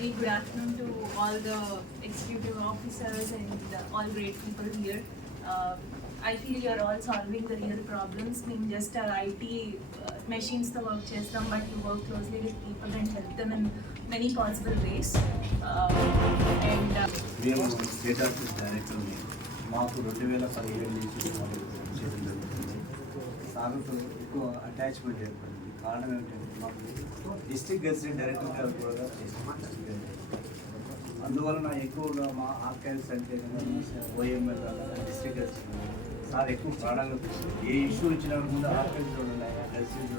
very good afternoon to all the executive officers and all great people here. I feel you're all solving the real problems. Being just IT machines to work chestam, but you work closely with people and help them in many possible ways. మేము state office డైరెక్టర్ని మాకు 2017 నుంచి చేయడం జరుగుతుంది. సార్తో ఎక్కువ attachment ఏర్పడింది. కారణం ఏంటంటే మాకు డిస్ట్రిక్ట్ గెజిటెడ్ డైరెక్టర్ గారు కూడా చేసిన అందువలన ఎక్కువగా మా ఆర్కైవ్స్ అంటే ఓఎంఎల్ డిస్ట్రిక్ట్ గెజిటెడ్ సార్ ఎక్కువ ప్రాణంగా ఏ ఇష్యూ ఇచ్చినా ముందు ఆర్కైవ్స్ ఉన్నాయి, గెజిటెడ్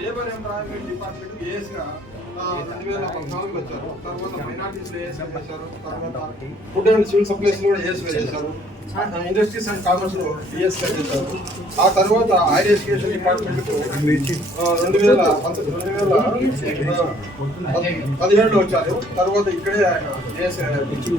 లేబర్ ఎంప్లాయ్మెంట్ డిపార్ట్మెంట్ ఏఎస్గా 2014 వచ్చారు. తర్వాత మైనార్టీస్లో ఏఎస్గా చేశారు. తర్వాత ఫుడ్ అండ్ సివిల్ సప్లైస్లో కూడా ఏఎస్గా చేశారు. ఇండస్ట్రీస్ అండ్ కామర్స్లో ఏఎస్గా చేశారు. ఆ తర్వాత హైయర్ ఎడ్యుకేషన్ డిపార్ట్మెంట్కు 2017లో వచ్చారు. తర్వాత ఇక్కడే ఏఎస్ సార్ గురించి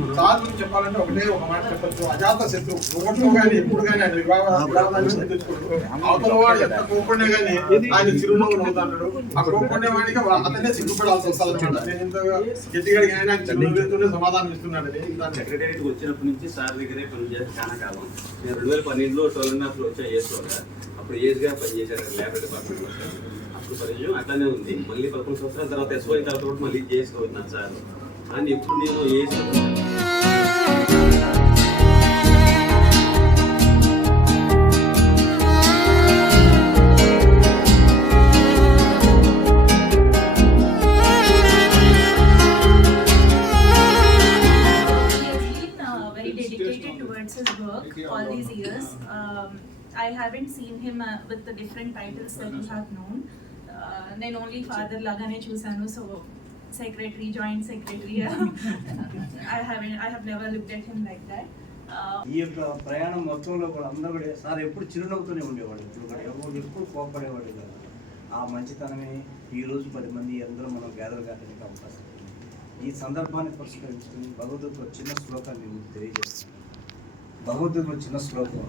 చెప్పాలంటే ఒక మాట చెప్పచ్చు. అజాత శత్రువు ఓట్లు కానీ ఎప్పుడు కానీ ఆయన వివాదాన్ని తెచ్చుకుంటారు. అవతల వాడు ఎంత కోపండే కానీ ఆయన చిరునవ్వు నవ్వుతాడు. ఆ కోపండే వాడికి అతనే సిగ్గుపడాల్సి వస్తుంది అనమాట. నేను ఇంతగా గట్టిగా ఆయన చిరునవ్వుతూనే సమాధానం ఇస్తున్నాడు. సెక్రటరీకి వచ్చినప్పటి నుంచి సార్ దగ్గరే పనిచేసి చాలా కాలం. నేను 2012లో 12.5లో వచ్చా ఏఎస్గా. అప్పుడు ఏఎస్గా పనిచేశారు ల్యాబ్ డిపార్ట్మెంట్లో. అప్పుడు పరిచయం అట్లానే ఉంది. మళ్ళీ 11 సంవత్సరాల తర్వాత ఎస్ఓ అయిన తర్వాత మళ్ళీ ఏఎస్గా ఉన్నాను సార్. అని ఎప్పుడు నేను as his work all these years. I haven't seen him with the different titles that you have known. Then only father lagane chusanu, so secretary, joint secretary. I have never looked at him like that. ఈ యొక్క ప్రయాణం మొత్తంలో కూడా అందరూ కూడా sir ఎప్పుడు చిరునవ్వుతూనే ఉండేవాడు. ఇప్పుడు కూడా ఎప్పుడు కోపడేవాడు కదా. ఆ మంచితనమే ఈరోజు 10 మంది అందరూ మనం గ్యాదర్ కావడానికి అవకాశం ఉంది. ఈ సందర్భాన్ని పురస్కరించుకుని భగవద్గీత చిన్న శ్లోకాన్ని మీకు తెలియజేస్తున్నాను. భగవద్గీతలో చిన్న శ్లోకం,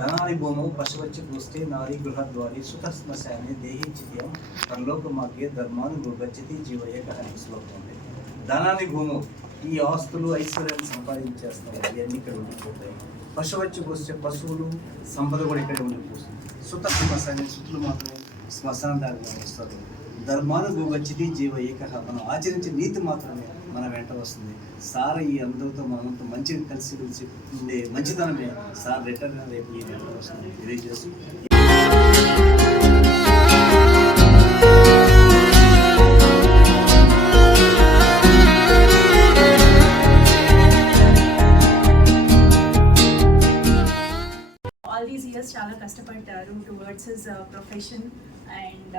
ధనాని భూమో పశువచ్చి పూస్తే నారీ గృహద్వారి సుఖ శ్మశాన్ని దేహించిత్యం పరలోక మార్గే ధర్మాన్ని గృహచ్చితి జీవ ఏక అనే శ్లోకం ఉంది. ధనాని భూమో ఈ ఆస్తులు ఐశ్వర్యాన్ని సంపాదించేస్తాయి, ఇవన్నీ ఇక్కడ ఉండిపోతాయి. పశువచ్చి పోస్తే పశువులు సంపద కూడా ఇక్కడ ఉండిపోతుంది. సుఖ శ్మశాన్ని సుతులు మాత్రమే శ్మశాన దారిలో వస్తారు. ధర్మాను గోగచ్చితి జీవ ఏక, మనం ఆచరించే నీతి మాత్రమే మన వెంట వస్తుంది. సార్ ఈ అందరితో మనంతా మంచిగా కలిసి ఉండే మంచితనమే సార్ రిటర్న్ రేపు ఈ వెంట వస్తుంది తెలియజేసి all these years చాలా కష్టపడ్డారు towards his profession, and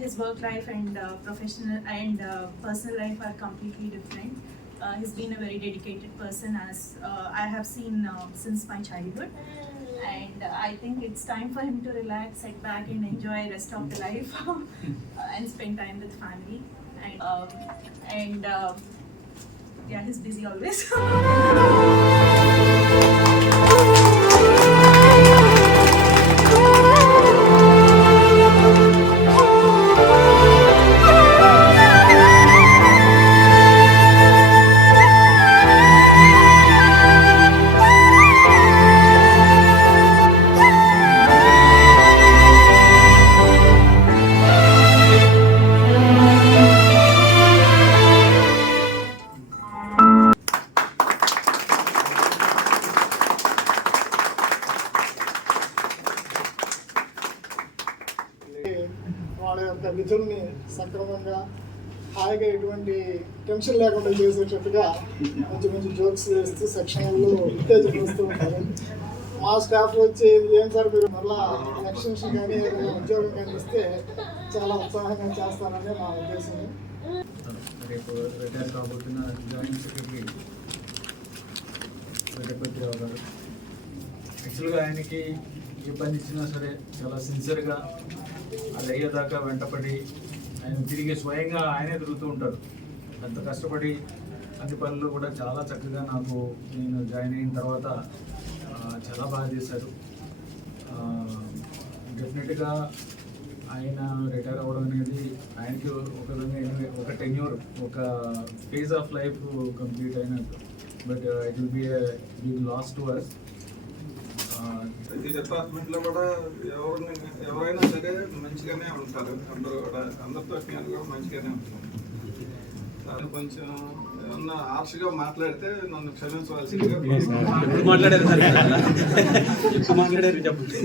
his work life and professional and personal life are completely different. He's been a very dedicated person, as I have seen since my childhood, and I think it's time for him to relax, sit back and enjoy rest of the life and spend time with family, and yeah, he's busy always. వాళ్ళ యొక్క విధుల్ని సక్రమంగా హాయిగా ఎటువంటి tension లేకుండా చేసేటట్టుగా మంచి మంచి jokes వేస్తూ సెక్షన్లు ఉత్తేజపరుస్తూ ఉంటారు. మా స్టాఫ్ వచ్చి ఏం సార్ మీరు మళ్ళా ఎలక్షన్స్ కానీ ఏదైనా ఉద్యోగం కానీ ఇస్తే చాలా ఉత్సాహంగా చేస్తారని మా ఉద్దేశం. రేపు రిటైర్ కాబోతున్న జాయింట్ సెక్రటరీ వెంకటపతిరావు గారు, యాక్చువల్గా ఆయనకి ఏ పని ఇచ్చినా సరే చాలా సిన్సియర్గా అది అయ్యేదాకా వెంటపడి ఆయన తిరిగి స్వయంగా ఆయనే తిరుగుతూ ఉంటారు. అంత కష్టపడి అన్ని పనులు కూడా చాలా చక్కగా నాకు నేను జాయిన్ అయిన తర్వాత చాలా బాగా చేశారు. డెఫినెట్గా ఆయన రిటైర్ అవ్వడం అనేది ఆయనకి ఒక విధంగా anyway ఒక టెన్యూర్, ఒక ఫేజ్ ఆఫ్ లైఫ్ కంప్లీట్ అయినట్టు. But it will be a big loss to us. ప్రతి డిపార్ట్మెంట్లో కూడా ఎవరైనా సరే మంచిగానే ఉంటారు, అందరూ కూడా అందరితో కూడా మంచిగానే ఉంటారు. దాన్ని కొంచెం ఏమన్నా హార్ష్గా మాట్లాడితే నన్ను క్షమించవలసిందిగా మాట్లాడారు సార్, ఎక్కువ మాట్లాడారు చెప్పండి.